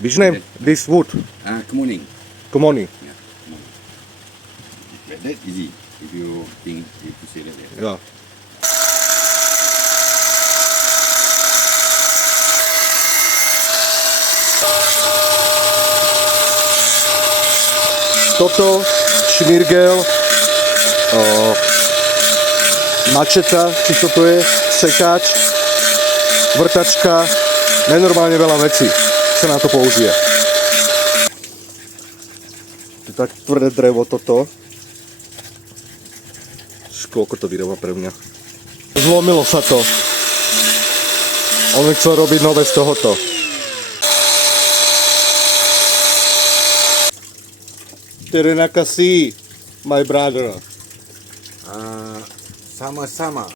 Which name? This wood. Kemuning. Kumoni. Yeah, kemuning. Like that easy. If you think you to say that. Yeah. Toto, šmirgel, mačeta, či čo to je, sekáč, vrtačka, nenormálne veľa vecí sa na to použije. To je tak tvrdé drevo toto. Koľko to vyroba pre mňa. Zlomilo sa to. On mi chcel robiť nové z tohoto. Terenakasi, my brother. Sama-sama.